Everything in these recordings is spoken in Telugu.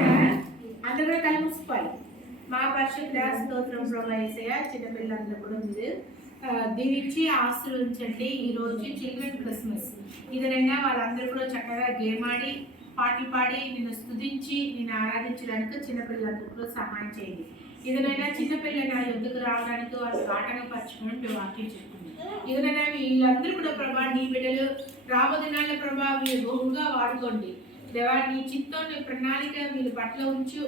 ఓకేనా? అందరూ కూడా కళ్ళు మూసుకోవాలి. మా పరిశుద్ధ స్తోత్రం ప్రభు యేసయ్య. చిన్నపిల్లలందరూ కూడా మీరు దీవించి ఆశీర్వదించండి. ఈరోజు చిల్డ్రన్ క్రిస్మస్. ఇదనైనా వాళ్ళందరూ కూడా చక్కగా గేమ్ ఆడి పాటలు పాడి నిన్ను స్తుతించి నిన్ను ఆరాధించడానికి చిన్నపిల్లలందరూ కూడా సహాయం చేయండి. ఇదనైనా చిన్నపిల్లలు నా యుద్ధకు రావడానికి వాళ్ళు ఆటంకపరచుకోవడం మేము వాక్యం చెప్తుంది. ఇదనైనా వీళ్ళందరూ కూడా ప్రభా నీ బిడ్డలు రాబోదినాల ప్రభా మీరు బహుగా వాడుకోండి. దేవా నీ చిత్తం నీ ప్రణాళిక వీళ్ళ పట్ల ఉంచు.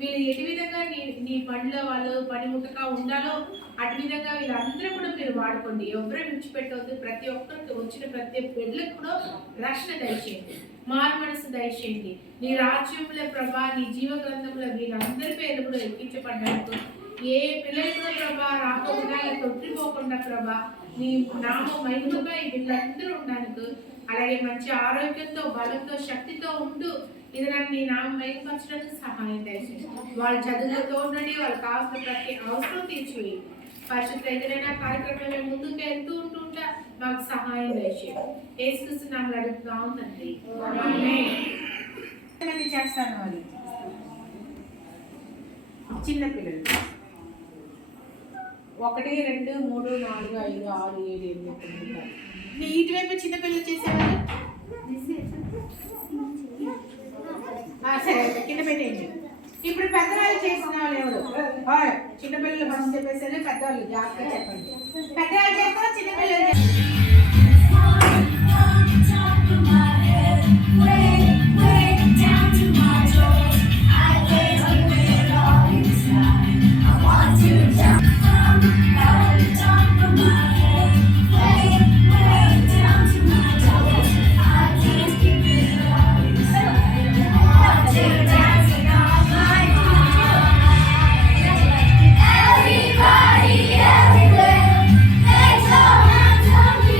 వీళ్ళు ఎటు విధంగా నీ పనిలో వాళ్ళు పనిముట్టగా ఉండాలో అటు విధంగా వీళ్ళందరూ కూడా మీరు వాడుకోండి. ఎవరు విడిచిపెట్టవద్దు. ప్రతి ఒక్కరికి వచ్చిన ప్రతి బిడ్డలకు కూడా రక్షణ దయచేయండి, మారు మనసు దయచేయండి. నీ రాజ్యంలో ప్రభా నీ జీవ గ్రంథంలో వీళ్ళందరి పేర్లు కూడా ఎక్కించబడ్డానికి ఏ పిల్లలు కూడా ప్రభా రాకుండా తొట్టిపోకుండా ప్రభా నీ నామం మహిమగా వీళ్ళందరూ ఉండడానికి అలాగే మంచి ఆరోగ్యంతో బలంతో శక్తితో ఉంటూ ఇది నన్ను నీ నామం మహిమపరచడానికి సహాయం దయచేయండి. వాళ్ళ చదువులతో ఉండండి, వాళ్ళకి కావాల్సిన ప్రతి అవసరం తీర్చివేయి. పరిశుద్ధ ఎదురైనా కార్యక్రమంలో ముందుకు వెళ్తూ ఉంటుంటా మాకు సహాయం దయచేయండి. యేసుక్రీస్తు నామములో అడుగుతున్నాము తండ్రి, ఆమేన్. చేస్తాను వాళ్ళు చిన్నపిల్లలు 1 2 3 4 5 6 7 8 9 ఇటువైపు చిన్నపిల్లలు చేసేవాళ్ళు సరే కింద పెట్టేయండి. ఇప్పుడు పెద్దవాళ్ళు చేసిన వాళ్ళు ఎవరు? చిన్నపిల్లలు ఫస్ట్ చెప్పేసరి పెద్దవాళ్ళు జాగ్రత్తగా చెప్పండి. పెద్దవాళ్ళు చేస్తారా చిన్నపిల్లలు చేస్తారా? Everybody, everywhere, let's all hands on me.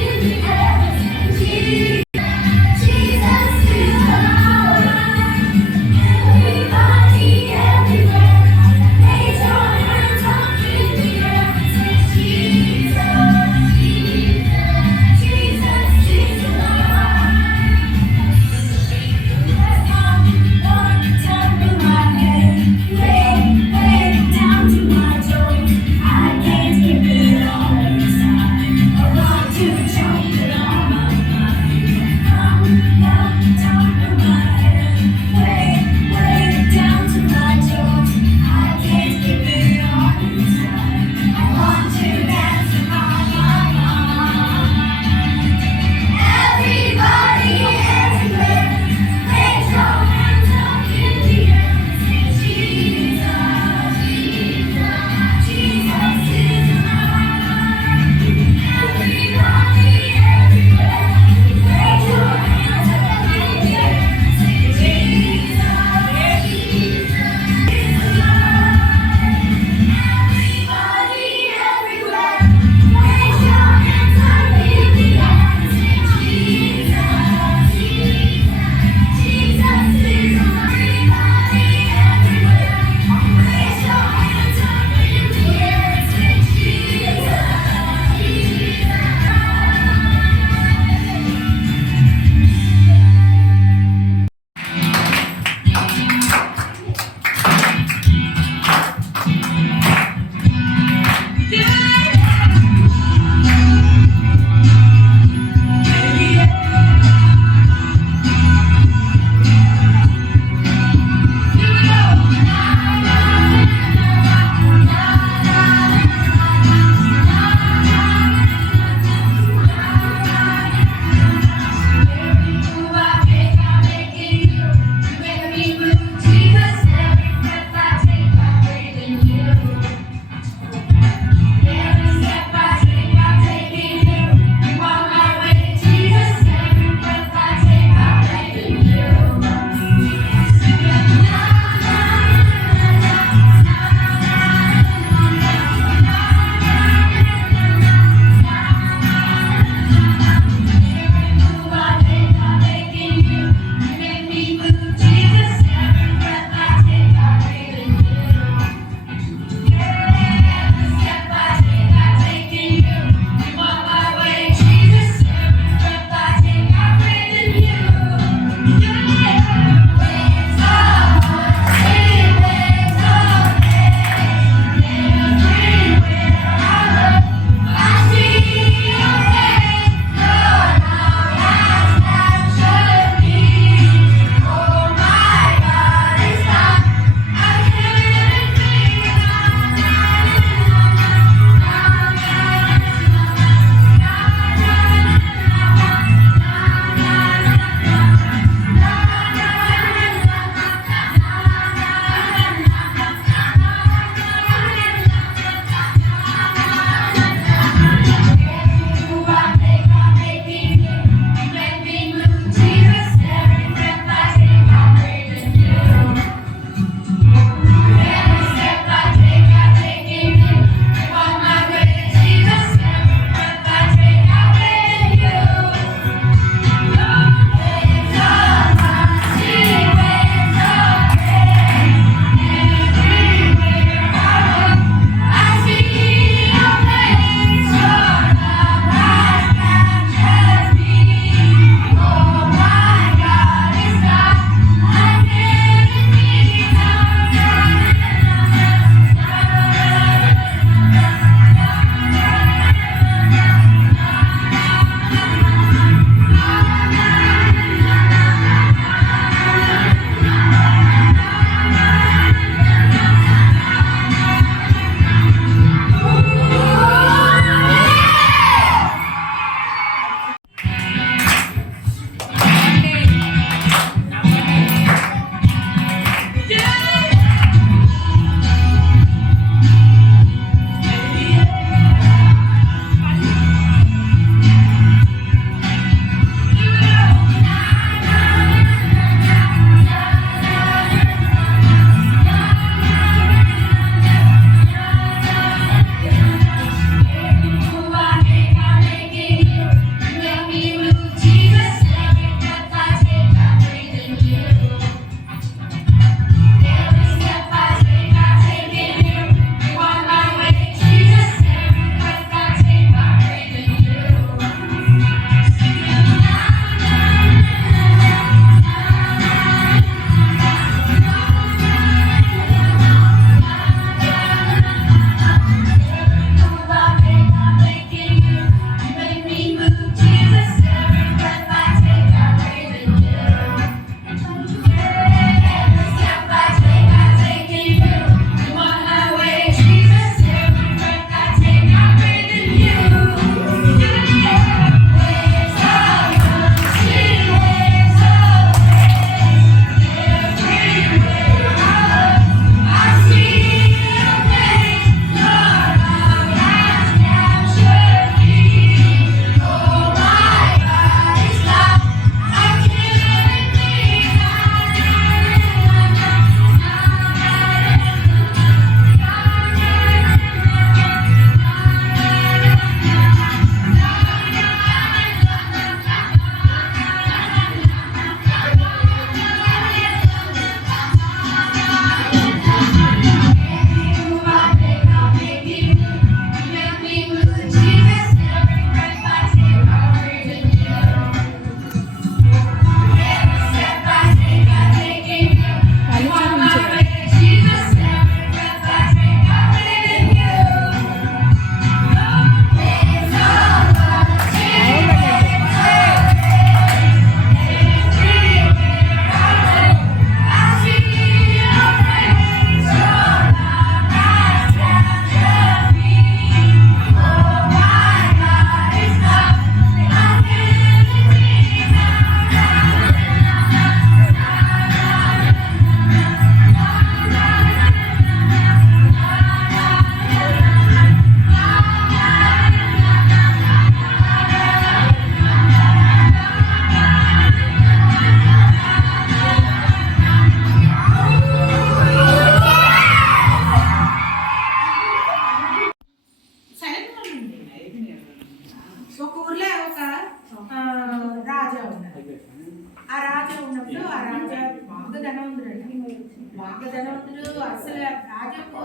బాగా ధనవంతుడు. అసలు రాజుకు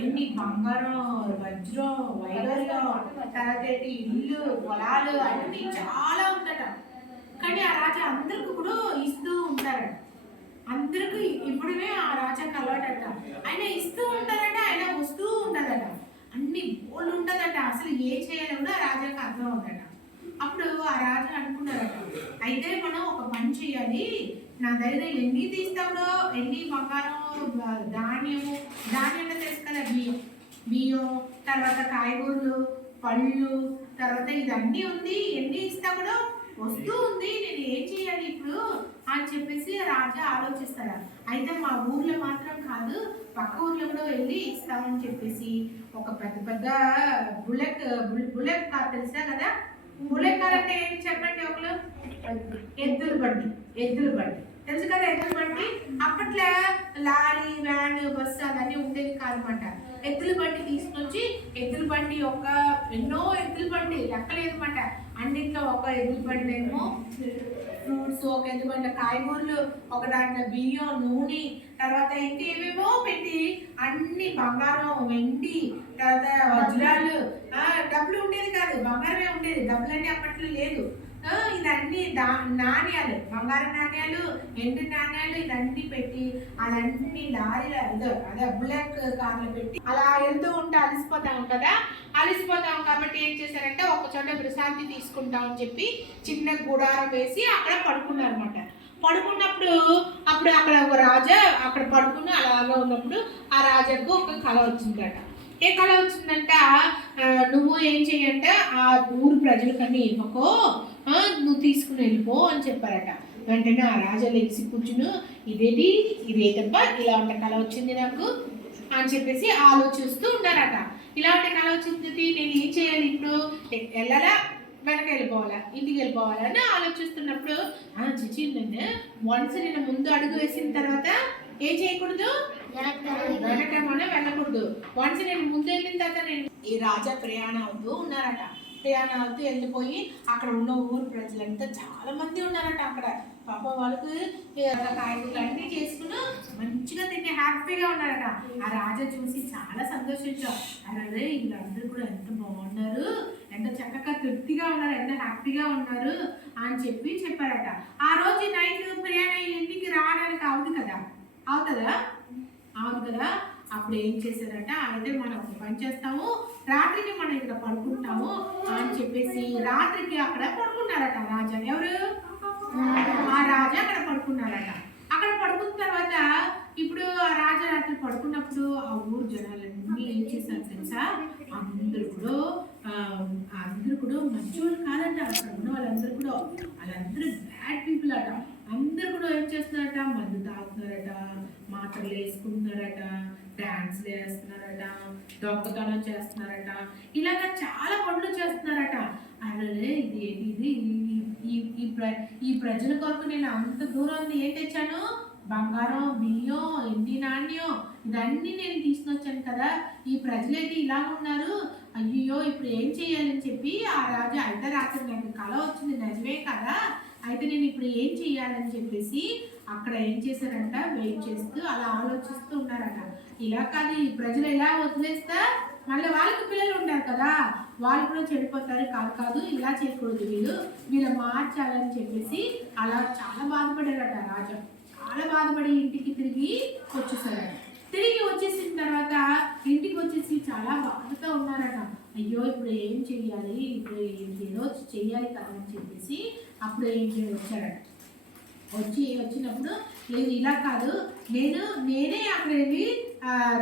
ఎన్ని బంగారం, వజ్రం, వైడూర్యం, తర్వాత ఇల్లు, పొలాలు అన్ని చాలా ఉందట. కానీ ఆ రాజా అందరికి కూడా ఇస్తూ ఉంటారట. అందరికి ఇప్పుడే ఆ రాజాకి అలవాటట. ఆయన ఇస్తూ ఉంటారట, ఆయన వస్తూ ఉండదట, అన్ని బోళ్ళు ఉంటదట. అసలు ఏం చేయాలో కూడా ఆ రాజాకి అర్థం అవుతట. అప్పుడు ఆ రాజా అనుకున్నారట, అయితే మనం ఒక పని చేయాలి, నా దగ్గర ఎన్ని తీస్తాడో, ఎన్ని బంగారం, ధాన్యము, ధాన్యం తెలుసు కదా, బియ్యం, తర్వాత కాయగూరలు, పళ్ళు, తర్వాత ఇదన్నీ ఉంది, ఎన్ని ఇస్తాడో వస్తూ ఉంది, నేను ఏం చేయాలి ఇప్పుడు అని చెప్పేసి రాజా ఆలోచిస్తాడు. అయితే మా ఊర్లో మాత్రం కాదు, పక్క ఊర్లో కూడా వెళ్ళి ఇస్తామని చెప్పేసి ఒక పెద్ద పెద్ద బుల్లెట్ కార్ తెలుసా కదా, బుల్లెట్ కార్ అంటే ఏంటి చెప్పండి ఒకరు? ఎద్దుల బండి తెలుసు కదా, ఎద్దుల బండి. అప్పట్లో లారీ, వ్యాన్, బస్సు అవన్నీ ఉండేది కాదనమాట. ఎద్దుల బండి తీసుకొచ్చి, ఎద్దుల బండి ఎన్నో ఎద్దుల బండి లెక్కలేదన్నమాట. అన్నింటిలో ఒక ఎద్దుల బండి ఏమో ఫ్రూట్స్, ఒక ఎద్దుల బండి కాయగూరలు, ఒక దాంట్లో బియ్యం, నూనె, తర్వాత ఇంకేమేమో పెట్టి అన్ని బంగారం, వెండి, తర్వాత వజ్రాలు, డబ్బులు ఉండేది కాదు, బంగారమే ఉండేది. డబ్బులన్నీ అప్పట్లో లేదు. ఇదన్నీ నాణ్యాలు, బంగారు నాణ్యాలు, ఎండు నాణ్యాలు, ఇదన్నీ పెట్టి అదన్నీ లారీలు, అదే బుల్లెట్ కార్లు పెట్టి అలా వెళ్తూ ఉంటే అలసిపోతాం కదా. అలసిపోతాం కాబట్టి ఏం చేశారంటే ఒక చోట విశ్రాంతి తీసుకుంటాం అని చెప్పి చిన్న గుడారం వేసి అక్కడ పడుకున్నారన్నమాట. పడుకున్నప్పుడు అప్పుడు అక్కడ ఒక రాజా అక్కడ పడుకుని అలాగా ఉన్నప్పుడు ఆ రాజాకు ఒక కళ వచ్చిందట. ఏ కళ వచ్చిందంట, నువ్వు ఏం చెయ్యంటే ఆ ఊరు ప్రజలకన్నీ ఇవ్వకో, నువ్వు తీసుకుని వెళ్ళిపో అని చెప్పారట. వెంటనే ఆ రాజా లెగిసి కూర్చుని, ఇదేటబ్బా ఇలా ఉంటే కళ వచ్చింది నాకు అని చెప్పేసి ఆలోచిస్తూ ఉన్నారట. ఇలాంటి కళ వచ్చింది, నేను ఏం చేయాలి ఇప్పుడు, వెళ్ళాలా వెనక వెళ్ళిపోవాలా, ఇంటికి వెళ్ళిపోవాలా అని ఆలోచిస్తున్నప్పుడు చిచి వన్స్ నేను ముందు అడుగు వేసిన తర్వాత ఏం చేయకూడదు, వెనకమనే వెళ్ళకూడదు. వన్స్ నేను ముందు వెళ్ళిన తర్వాత ఈ రాజా ప్రయాణం అవుతూ ఉన్నారట. ప్రయాణం అవుతూ వెళ్ళిపోయి అక్కడ ఉన్న ఊరు ప్రజలంతా చాలా మంది ఉన్నారట. అక్కడ పాప వాళ్ళకు కాయగూరలు అన్నీ చేసుకుని మంచిగా తిని హ్యాపీగా ఉన్నారట. ఆ రాజా చూసి చాలా సంతోషించారు. అరే వీళ్ళందరూ కూడా ఎంత బాగున్నారు, ఎంత చక్కగా తృప్తిగా ఉన్నారు, ఎంత హ్యాపీగా ఉన్నారు అని చెప్పారట. ఆ రోజు నైట్ ప్రయాణం ఇంటికి రావడానికి అవుతుందా అప్పుడు ఏం చేశారట, అయితే మనం ఒక పని చేస్తాము, రాత్రికి మనం ఇక్కడ పడుకుంటాము అని చెప్పేసి రాత్రికి అక్కడ పడుకున్నారట రాజా. ఎవరు? ఆ రాజా అక్కడ పడుకున్నారట. అక్కడ పడుకున్న తర్వాత ఇప్పుడు ఆ రాజా రాత్రి పడుకున్నప్పుడు ఆ ఊరు జనాలన్నీ ఏం చేశారు తెలుసా, అందరూ కూడా మంచోళ్ళు కాదంట. అక్కడ ఉన్న వాళ్ళందరూ బ్యాడ్ పీపుల్ అట. అందరూ కూడా ఏం చేస్తున్నారట, మందు తాగుతున్నారట, మాత్రలు వేసుకుంటున్నారట, డాన్స్లు వేస్తున్నారట, దొంగతనం చేస్తున్నారట, ఇలాగా చాలా పనులు చేస్తున్నారట. అరే ఇది ఈ ప్రజల కొరకు నేను అంత దూరం ఏం తెచ్చాను, బంగారం, బియ్యం, ఎండి నాణ్యం, ఇదన్నీ నేను తీసుకొచ్చాను కదా, ఈ ప్రజలేంటి ఇలా ఉన్నారు, అయ్యో ఇప్పుడు ఏం చేయాలని చెప్పి ఆ రాజు, అయితే రాత్రి నాకు కళ వచ్చింది నిజమే కదా, అయితే నేను ఇప్పుడు ఏం చేయాలని చెప్పేసి అక్కడ ఏం చేశారంట, వెయిట్ చేస్తూ అలా ఆలోచిస్తూ ఉన్నారట. ఇలా కాదు, ఈ ప్రజలు ఎలా వదిలేస్తా, మళ్ళీ వాళ్ళకి పిల్లలు ఉంటారు కదా, వాళ్ళు కూడా చెడిపోతారు, కాదు ఇలా చేయకూడదు, వీళ్ళు మార్చాలని చెప్పేసి అలా చాలా బాధపడారట రాజా. చాలా బాధపడి ఇంటికి తిరిగి వచ్చేసారట. తిరిగి వచ్చేసిన తర్వాత ఇంటికి వచ్చేసి చాలా బాధగా ఉన్నారట. అయ్యో ఇప్పుడు ఏం చెయ్యాలి, ఇప్పుడు ఏదో చెయ్యాలి కదా అని చెప్పేసి అప్పుడు ఏం వచ్చారట. వచ్చినప్పుడు లేదు ఇలా కాదు, నేనే అక్కడ వెళ్ళి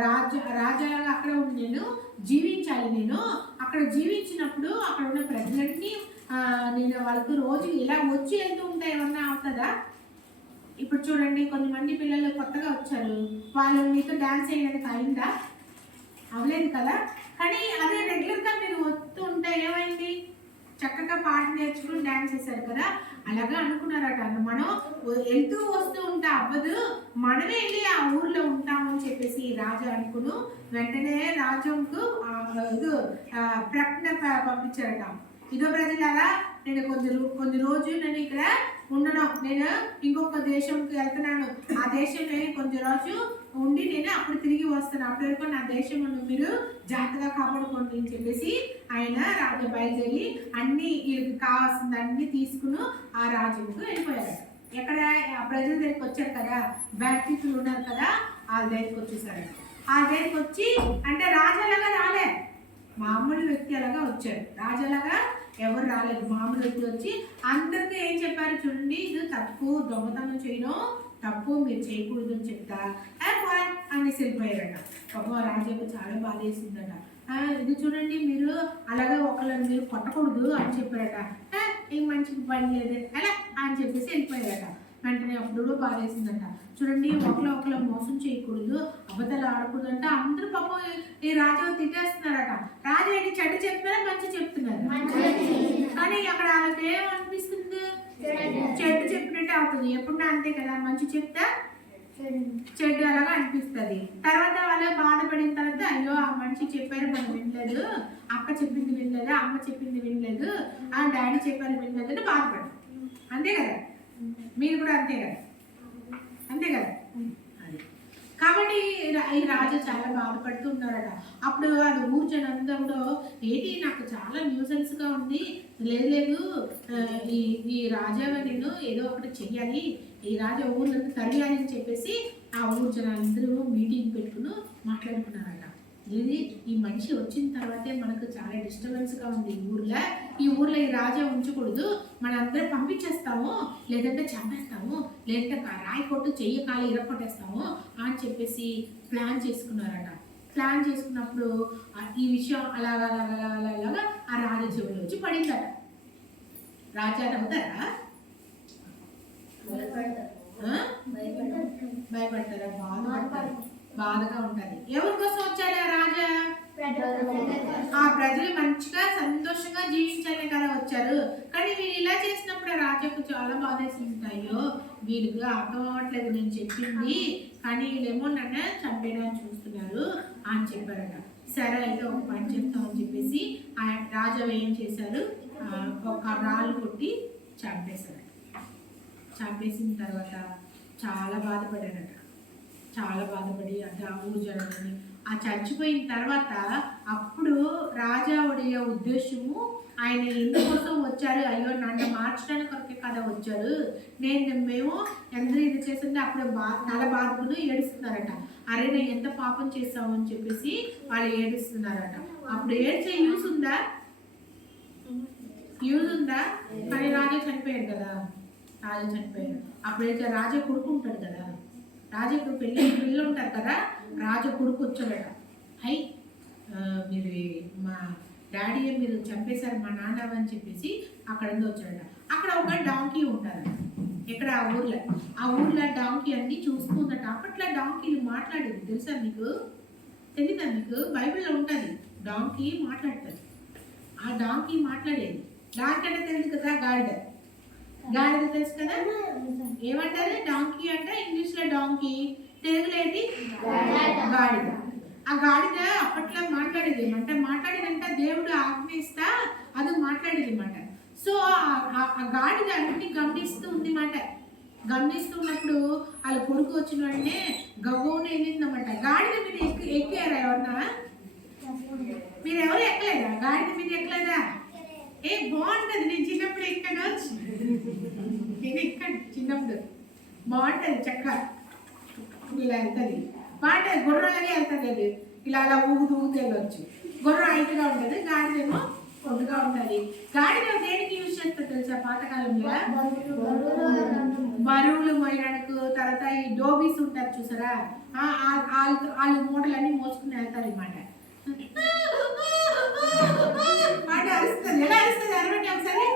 రాజాలాగా అక్కడ ఉండి నేను జీవించాలి. నేను అక్కడ జీవించినప్పుడు అక్కడ ఉన్న ప్రజలన్నీ నేను వాళ్ళకు రోజు ఇలా వచ్చి వెళ్తూ ఉంటా, ఏమన్నా అవుతుందా? ఇప్పుడు చూడండి, కొంతమంది పిల్లలు కొత్తగా వచ్చారు, వాళ్ళు మీతో డాన్స్ చేయడానికి అయిందా? అవ్వలేదు కదా. కానీ అదే రెగ్యులర్గా మీరు వస్తూ ఉంటే ఏమైంది, చక్కగా పాట నేర్చుకుని డాన్స్ చేశారు కదా, అలాగా అనుకున్నారట. మనం వెళ్తూ వస్తూ ఉంటే అవ్వదు, మనమే వెళ్ళి ఆ ఊర్లో ఉంటామని చెప్పేసి రాజా అనుకుని వెంటనే రాజంకు ప్రకటన పంపించారట. ఇదో ప్రజలారా, నేను కొన్ని రోజు నేను ఇక్కడ ఉండడం, నేను ఇంకొక దేశంకి వెళ్తున్నాను, ఆ దేశంలో కొంచెం రోజు ఉండి నేను అప్పుడు తిరిగి వస్తాను, అప్పటి వరకు నా దేశం మీరు జాగ్రత్తగా కాపాడుకోండి అని చెప్పేసి ఆయన రాజు బయలుదేరి అన్ని వీళ్ళకి కావాల్సింది అన్ని తీసుకుని ఆ రాజుకు వెళ్ళిపోయారు. ఎక్కడ ఆ ప్రజల దగ్గరికి వచ్చారు కదా, బ్యాక్టీరియలు ఉన్నారు కదా, వాళ్ళ దగ్గరికి వచ్చేసారు. ఆ దగ్గరికి వచ్చి అంటే రాజాలాగా రాలే, మామూలు వ్యక్తి అలాగా వచ్చారు. రాజాలాగా ఎవరు రాలేదు, మామూలు వ్యక్తులు వచ్చి అందరికీ ఏం చెప్పారు చూడండి, ఇది తప్పు, దొంగతనం చేయడం తప్పు, మీరు చేయకూడదు అని చెప్తా అని వెళ్ళిపోయారట. పాపం రాజాకు చాలా బాధ వేసిందట. ఇది చూడండి, మీరు అలాగే ఒకళ్ళని మీరు కొట్టకూడదు అని చెప్పారట. ఏం మంచికి పని లేదు అలా అని చెప్పేసి వెళ్ళిపోయారట. వెంటనే అప్పుడు బాధ వేసిందట. చూడండి, ఒకళ్ళు మోసం చేయకూడదు, అబద్ధాలు ఆడకూడదు అంటే అందరూ పాపం ఈ రాజా తిట్టేస్తున్నారట. రాజా ఏంటి చెడ్డ చెప్తున్నారా మంచి చెప్తున్నారు, కానీ అక్కడ వాళ్ళకి ఏమనిపిస్తుంది, చెడ్డు చెప్పినట్టే అవుతుంది. ఎప్పుడన్నా అంతే కదా, మంచి చెప్తా చెడ్డు అలాగా అనిపిస్తుంది. తర్వాత వాళ్ళు బాధపడిన తర్వాత అయ్యో ఆ మనిషి చెప్పారు మనం వినలేదు, అక్క చెప్పింది వినలేదు, అమ్మ చెప్పింది వినలేదు, ఆ డాడీ చెప్పారు వినలేదు అని బాధపడదు. అంతే కదా, మీరు కూడా అంతే కదా, అంతే కదా. అది కాబట్టి ఈ రాజు చాలా బాధపడుతూ ఉన్నారట. అప్పుడు అది ఊర్జనంతా కూడా ఏంటి నాకు చాలా న్యూసెన్స్గా ఉంది, లేదు ఈ రాజా నేను ఏదో ఒకటి చెయ్యాలి, ఈ రాజా ఊర్లో తరియాలి అని చెప్పేసి ఆ ఊరు జనాలందరూ మీటింగ్ పెట్టుకుని మాట్లాడుకున్నారట. ఇది ఈ మనిషి వచ్చిన తర్వాతే మనకు చాలా డిస్టర్బెన్స్గా ఉంది ఈ ఊర్లో ఈ రాజా ఉంచకూడదు, మనందరం పంపించేస్తాము, లేదంటే చంపేస్తాము, లేదంటే రాయి కొట్టు చెయ్యి కాలు ఇరగొట్టేస్తాము అని చెప్పేసి ప్లాన్ చేసుకున్నారట. ప్లాన్ చేసుకున్నప్పుడు ఈ విషయం అలాగా ఆ రాజా చెవులు వచ్చి పడిందట. రాజా అవుతారా, భయపడతారా, బాధగా ఉంటుంది. ఎవరి కోసం వచ్చాడు ఆ రాజా, ఆ ప్రజలు మంచిగా సంతోషంగా జీవించాలని కదా వచ్చారు. కానీ వీళ్ళు ఇలా చేసినప్పుడు రాజాకు చాలా బాధ వేసింటాయో, వీళ్ళకి అర్థం అవ్వట్లేదు నేను చెప్పింది, కానీ వీళ్ళేమో నన్ను చంపేయడానికి చూస్తున్నారు అని చెప్పారట. సరే అయితే ఒక పని చేస్తామని చెప్పేసి ఆ రాజా ఏం చేశారు, ఒక రాళ్ళు కొట్టి చంపేశారు. చంపేసిన తర్వాత చాలా బాధపడారట. చాలా బాధపడి అంటే ఆ ఊరు జనాన్ని ఆ చచ్చిపోయిన తర్వాత అప్పుడు రాజావుడి ఉద్దేశము ఆయన ఎందుకోసం వచ్చారు, అయ్యో నన్ను మార్చడానికి కొరకే కదా వచ్చారు, మేము ఎంత ఇది చేస్తుంటే అప్పుడు తల బాధకుని ఏడుస్తున్నారట. అరే నేను ఎంత పాపం చేస్తాము అని చెప్పేసి వాళ్ళు ఏడుస్తున్నారట. అప్పుడు ఏడ్చే యూజ్ ఉందా, కానీ రాజా చనిపోయాడు కదా, రాజా చనిపోయాడు. అప్పుడైతే రాజా కొడుకు ఉంటాడు కదా, రాజాకు పిల్లలు ఉంటారు కదా, రాజా కొడుకు వచ్చాడట. హై మీరు మా డాడీ మీరు చంపేశారు మా నాన్న అని చెప్పేసి అక్కడ వచ్చాడట. అక్కడ ఒక డాంకీ ఉంటారట. ఇక్కడ ఆ ఊర్లో డాంకీ అన్ని చూసుకుందట. అప్పట్లో డాంకీలు మాట్లాడేది తెలుసా మీకు, తెలీదా మీకు, బైబిల్లో ఉంటుంది డాంకీ మాట్లాడుతుంది. ఆ డాంకీ మాట్లాడేది. డాంకీ అంటే తెలుసు కదా, గాడిద తెలుసు కదా, ఏమంటారు డాంకీ అంటే ఇంగ్లీష్లో డాంకీ, తెలుగులో ఏంటి గాడిద. ఆ గాడిద అప్పట్లో మాట్లాడేది అంటే మాట్లాడేదంటే దేవుడు ఆజ్ఞయిస్తా అది మాట్లాడేది మాట. సో ఆ గాడిద అన్ని గమనిస్తూ ఉంది మాట. గమనిస్తున్నప్పుడు వాళ్ళ కొడుకు వచ్చిన వెంటనే గవ్వని వెళ్ళిందన్నమాట. గాడిద మీద ఎక్కారా ఎవరన్నా, మీరు ఎవరు ఎక్కలేదా, గాడిద మీద ఎక్కలేదా? బాగుంటుంది, నేను చిన్నప్పుడు ఎక్కాను, నేను ఎక్కాను చిన్నప్పుడు, బాగుంటుంది చక్కగా ఇలా వెళ్తుంది, బాగుంటుంది, గుర్రంలాగే వెళ్తుంది, అది ఇలా అలా ఊగుతూ వెళ్ళొచ్చు. గుర్రం హైట్గా ఉంటుంది, గాడిదేమో పొద్దుగా ఉంటుంది. గాడిద దేనికి యూజ్ చేస్తారు తెలుసా పాతకాలంలో, బరువులు మోయడానికి. తర్వాత ఈ డోబీస్ ఉంటారు చూసారా, వాళ్ళు మూటలన్నీ మోసుకుని వెళ్తారు అన్నమాట. మాట అరుస్తుంది, ఎలా అరుస్తుంది అరవటి ఒకసారి,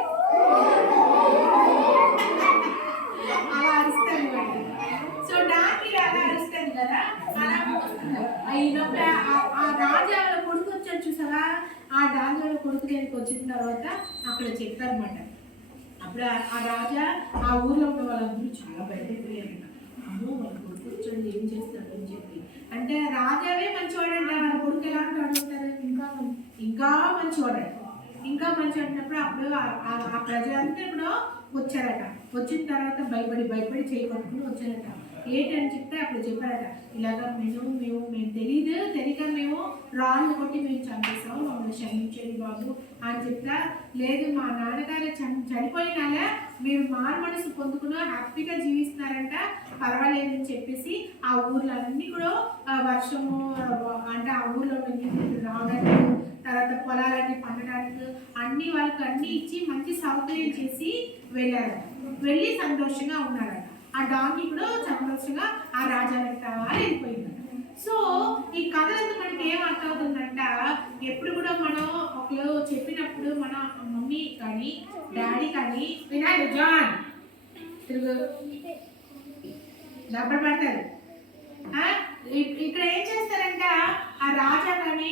అలా అరుస్తుంది అనమాట. సో డాంకీ అలా అరుస్తుంది కదా, అలా మోస్తున్నారు. ఆ రాజా వాళ్ళ కొడుకు వచ్చాడు చూసారా, ఆ డాంకీ వాళ్ళ కొడుకు దగ్గరికి వచ్చిన తర్వాత అక్కడ చెప్పారన్నమాట. అప్పుడు ఆ రాజా ఆ ఊర్లో ఉన్న వాళ్ళందరూ చాలా భయపడిపోయారట. అమ్మో వాళ్ళ కొడుకు వచ్చాడు ఏం చేస్తాడు అని చెప్పి. అంటే రాజావే మంచివాడంట, వాళ్ళ కొడుకు ఎలా ఉంటారు, ఇంకా మంచివాడంట. ఇంకా మంచి అంటున్నప్పుడు అప్పుడు ఆ ప్రజలంతా ఇప్పుడు వచ్చారట. వచ్చిన తర్వాత భయపడి చేయి పట్టుకుని వచ్చారట. ఏంటని చెప్తే అప్పుడు చెప్పారట, ఇలాగా మేము తెలియక మేము రాళ్ళు కొట్టి మేము చంపేసాము, మమ్మల్ని క్షమించండి బాబు అని చెప్తా. లేదు, మా నాన్నగారు చనిపోయినాలా మీరు మారు మనసు పొందుకుని హ్యాపీగా జీవిస్తున్నారంట, పర్వాలేదని చెప్పేసి ఆ ఊర్లన్నీ కూడా వర్షము అంటే ఆ ఊర్లో రావడానికి, తర్వాత పొలాలన్నీ పండడానికి అన్ని వాళ్ళకి అన్ని ఇచ్చి మంచి సౌకర్యం చేసి వెళ్ళారట. వెళ్ళి సంతోషంగా ఉన్నారట. ఆ డాంగి కూడా సంతోషంగా ఆ రాజా వెంట వెళ్ళిపోయిందట. సో ఈ కథలంతా మనకి ఏం అర్థం అవుతుందంట, ఎప్పుడు కూడా మనం ఒకరు చెప్పినప్పుడు మన మమ్మీ కానీ డాడీ కానీ వినాలి జాన్ తిరుగు డబ్బులు పడతారు. ఇక్కడ ఏం చేస్తారంట, ఆ రాజా కానీ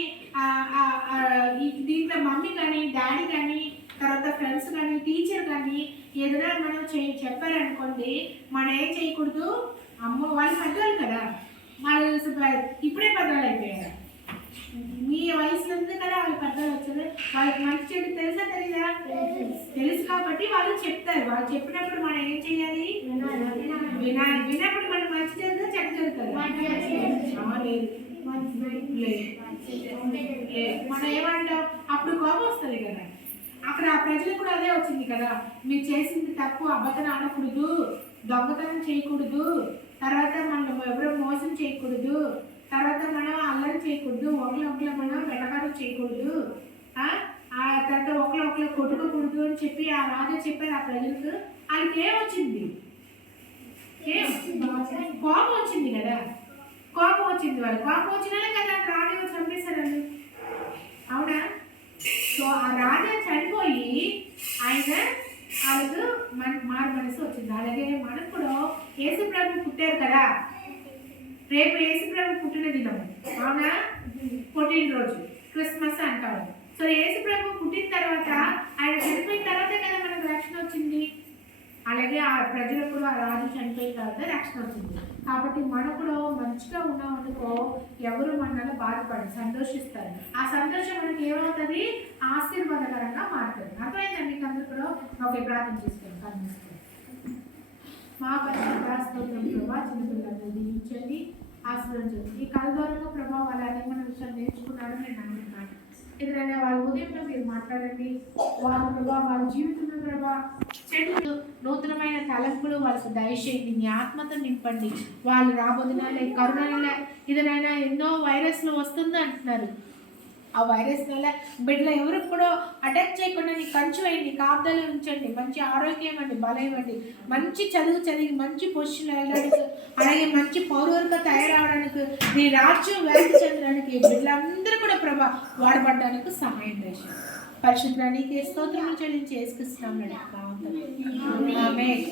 దీంట్లో మమ్మీ కానీ డాడీ కానీ తర్వాత ఫ్రెండ్స్ కానీ టీచర్ కానీ ఏదైనా మనం చెప్పారనుకోండి, మనం ఏం చేయకూడదు. అమ్మ వాళ్ళు పెద్దవాళ్ళు కదా, వాళ్ళు ఇప్పుడే పెద్దవాళ్ళు అయిపోయారు. మీ వయసులో ఉంది కదా వాళ్ళు పెద్దవాళ్ళు వచ్చారు, వాళ్ళకి మంచి చెడు తెలుసా తెలీదా? తెలుసు కాబట్టి వాళ్ళు చెప్తారు. వాళ్ళు చెప్పినప్పుడు మనం ఏం చేయాలి? వినాలి. విన్నప్పుడు మనం మంచి జరుగుతుంది చెడ్డ జరుగుతుంది. మనం ఏమంటాం, అప్పుడు కోపం వస్తుంది కదా. అక్కడ ఆ ప్రజలకు కూడా అదే వచ్చింది కదా, మీరు చేసింది తప్పు, అబద్ధం ఆడకూడదు, దొంగతనం చేయకూడదు, తర్వాత మనం ఎవరో మోసం చేయకూడదు, తర్వాత మనం అల్లరి చేయకూడదు, ఒకరు మనం వెటకారం చేయకూడదు, ఆ తర్వాత ఒకరు కొట్టుకోకూడదు అని చెప్పి ఆ రాజా చెప్పారు ఆ ప్రజలకు. వాళ్ళకి ఏమొచ్చింది? కోపం వచ్చింది కదా. కోపం వచ్చింది. వాళ్ళు కోపం వచ్చినాలే కదా రాజు చంపేశారండి, అవునా? సో ఆ రాజా చనిపోయి ఆయన వాళ్ళకు మారు మనసు వచ్చింది. అలాగే మనకు కూడా యేసుప్రభు పుట్టారు కదా, రేపు యేసుప్రభు పుట్టిన దినం, అవునా? పుట్టినరోజు క్రిస్మస్ అంటారు. సో యేసుప్రభు పుట్టిన తర్వాత ఆయన చనిపోయిన తర్వాతే కదా మనకు రక్షణ వచ్చింది. అలాగే ఆ ప్రజలకు ఆ రాజు చనిపోయిన తర్వాత రక్షణ వచ్చింది. కాబట్టి మనం కూడా మంచిగా ఉన్నాం అనుకో, ఎవరు మనలో బాధపడి సంతోషిస్తారు. ఆ సంతోషం మనకి ఏమవుతుంది? ఆశీర్వాదకరంగా మారుతుంది. అర్థమైందా మీకు అందరూ కూడా? ఓకే, ప్రార్థన చేసుకోండి. కనిపిస్తుంది మా పరిశుద్ధ స్తోత్రం ప్రభా, చిన్నపిల్లలను దీవించండి, ఆశీర్వదించండి. ఈ కళ ద్వారా ప్రభావ వాళ్ళు అనేక విషయాలు నేర్చుకున్నారని నేను అనుకుంటున్నాను. ఎదురైనా వాళ్ళ ఉదయంలో మీరు మాట్లాడండి. వాళ్ళ ప్రభావ వాళ్ళ జీవితంలో ప్రభావ చెడు నూతనమైన తలంపులు వాళ్ళకు దయచేయండి. మీ ఆత్మతో నింపండి. వాళ్ళు రాబోతున్న కరోనా ఇదనైనా ఎన్నో వైరస్లు వస్తుంది అంటున్నారు. ఆ వైరస్ వల్ల బిడ్డలు ఎవరికి కూడా అటాక్ చేయకుండా నీ కంచు వేయండి, కాపుదలు ఉంచండి, మంచి ఆరోగ్యం ఇవ్వండి, బలం ఇవ్వండి, మంచి చదివి మంచి పొజిషన్ వెళ్ళడానికి, అలాగే మంచి పౌరులుగా తయారవడానికి, నీ రాజ్యం వ్యాప్తి చెందడానికి బిడ్డలందరూ కూడా ప్రభా వాడబడడానికి సహాయం చేయండి. పరిశుద్ధానికి స్తోత్రం చెల్లించి చేసుకున్నాం. ఆమేన్.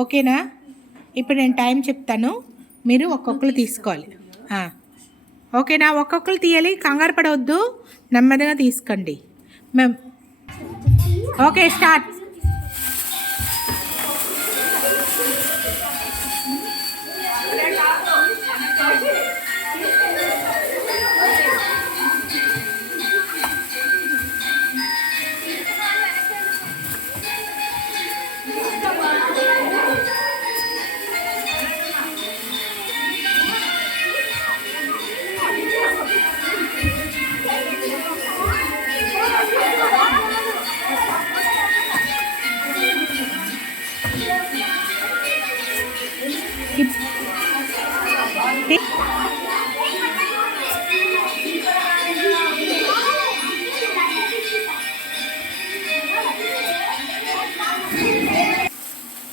ఓకేనా? ఇప్పుడు నేను టైం చెప్తాను, మీరు ఒక్కొక్కరు తీసుకోవాలి. ఓకేనా? ఒక్కొక్కరు తీయాలి, కంగారు పడవద్దు, నెమ్మదిగా తీసుకోండి. Okay, start.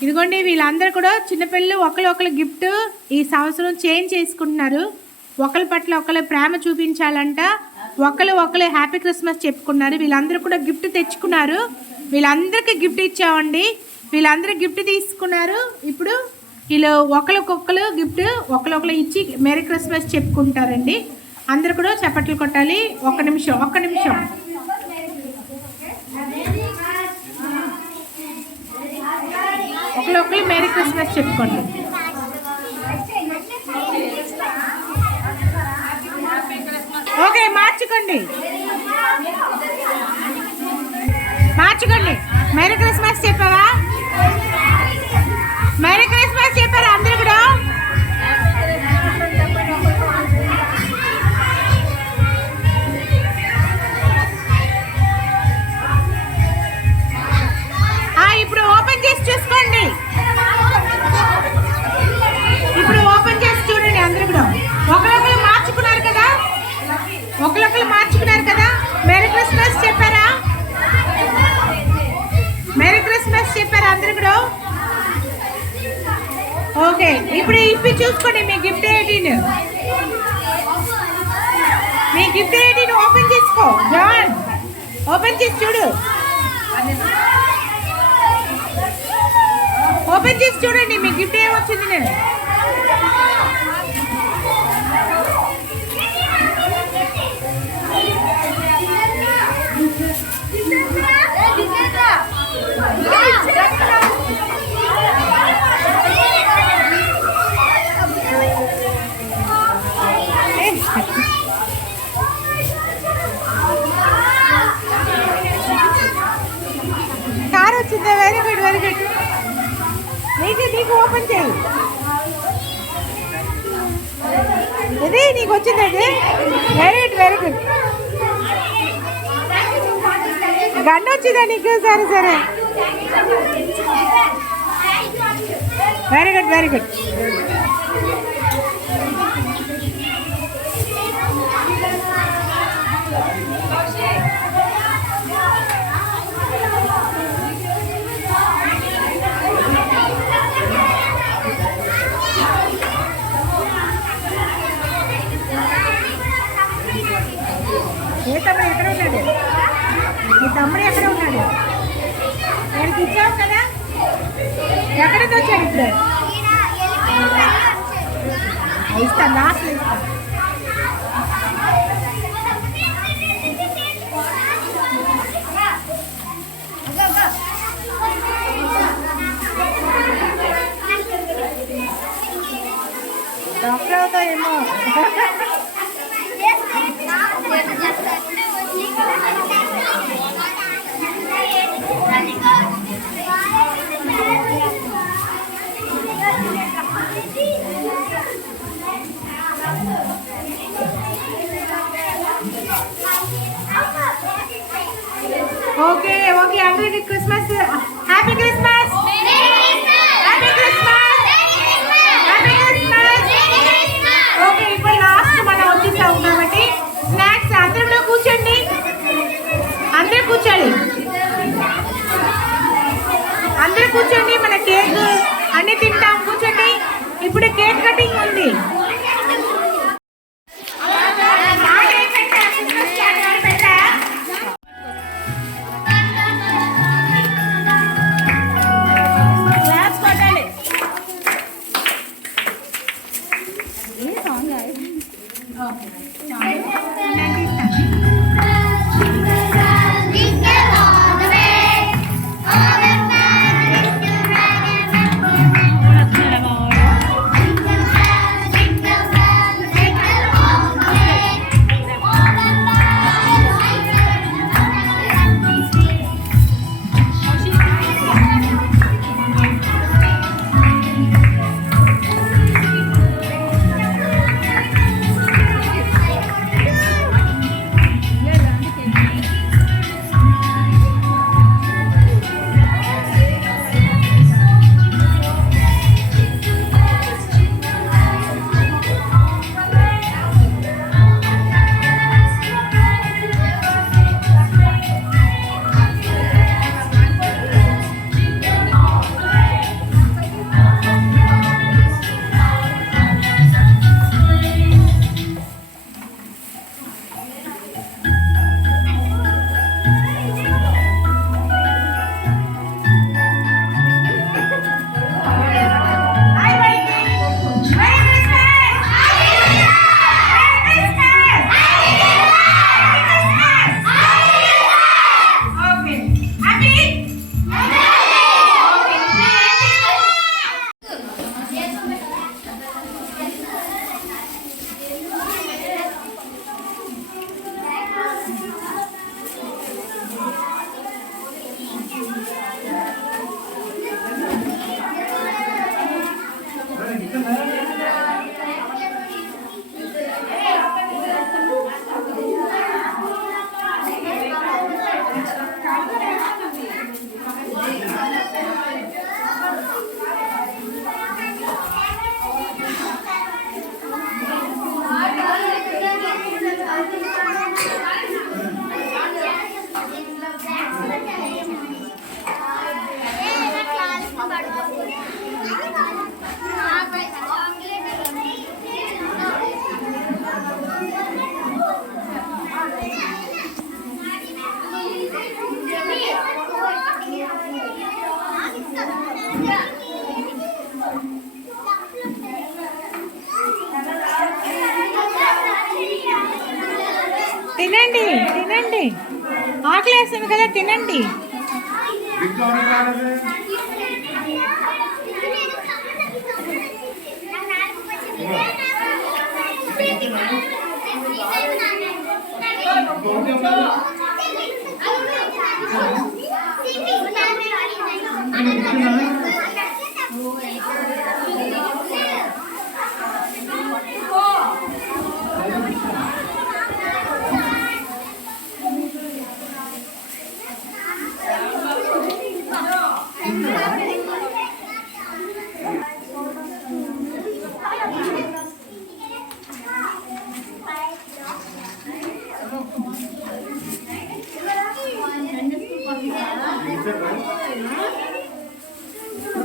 ఇదిగోండి, వీళ్ళందరూ కూడా చిన్నపిల్లలు ఒకరు గిఫ్ట్ ఈ సంవత్సరం చేంజ్ చేసుకుంటున్నారు. ఒకరి పట్ల ఒకరు ప్రేమ చూపించాలంట, ఒకరు హ్యాపీ క్రిస్మస్ చెప్పుకున్నారు. వీళ్ళందరూ కూడా గిఫ్ట్ తెచ్చుకున్నారు. వీళ్ళందరికీ గిఫ్ట్ ఇచ్చామండి. వీళ్ళందరూ గిఫ్ట్ తీసుకున్నారు. ఇప్పుడు వీళ్ళు ఒకరికొకరు గిఫ్ట్ ఒకరు ఇచ్చి మెరీ క్రిస్మస్ చెప్పుకుంటారండి. అందరూ కూడా చప్పట్లు కొట్టాలి. ఒక్క నిమిషం ఒకరు మెరీ క్రిస్మస్ చెప్పుకోండి. ఓకే, మార్చుకోండి. మెరీ క్రిస్మస్ చెప్పావా? మెరీ క్రిస్మస్ చెప్పారా అందరూ కూడా? చూసుకోండి మీ గిఫ్ట్ ఏంటిని, మీ గిఫ్ట్ ఏంటిని ఓపెన్ చేసుకో. జాన్ ఓపెన్ చేసి చూడు, ఓపెన్ చేసి చూడండి మీ గిఫ్ట్ ఏమొచ్చింది. నేను కార్ వచ్చిందా? Very good very good. నీకు ఓపెన్ చేయి. ఇది నీకు వచ్చింది, అది very good very good. Gun వచ్చిందా నీకు? సరే సరే వెరీ గుడ్ వెరీ గుడ్. ఏ తమ్ముడు ఎక్కడ ఉన్నాడు? మీ తమ్ముడు ఎక్కడ ఉన్నాడు? నేను ఇచ్చావు కదా, ఎక్కడికి వచ్చాడు ఇప్పుడు? ఇస్తాను, లాస్ట్లో ఇస్తాను. డాక్టర్ అవుతా ఏమో. ఓకే ఓకే, అందరికీ Christmas happy Christmas, happy Christmas, happy Christmas. Okay, ఇప్పుడు లాస్ట్ మనం వచ్చేసాం కాబట్టి స్నాక్స్ అందరూ కూడా కూర్చోండి, అందరూ కూర్చోండి, అందరూ కూర్చోండి. మన కేక్ అన్ని తింటాం, కూర్చోండి. ఇప్పుడు కేక్ కటింగ్ ఉంది. తినండి తినండి, ఆకలి వేస్తుంది కదా, తినండి.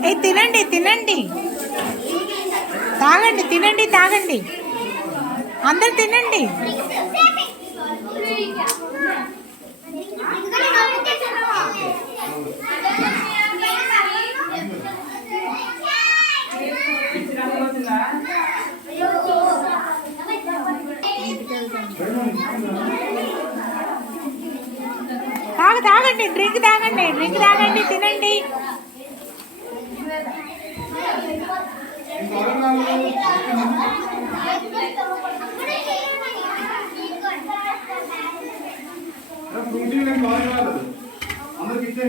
ఏ తినండి తినండి, తాగండి, తినండి తాగండి, అందరు తినండి. తాగండి, డ్రింక్ తాగండి, డ్రింక్ తాగండి, తినండి. అందరికి ఇచ్చే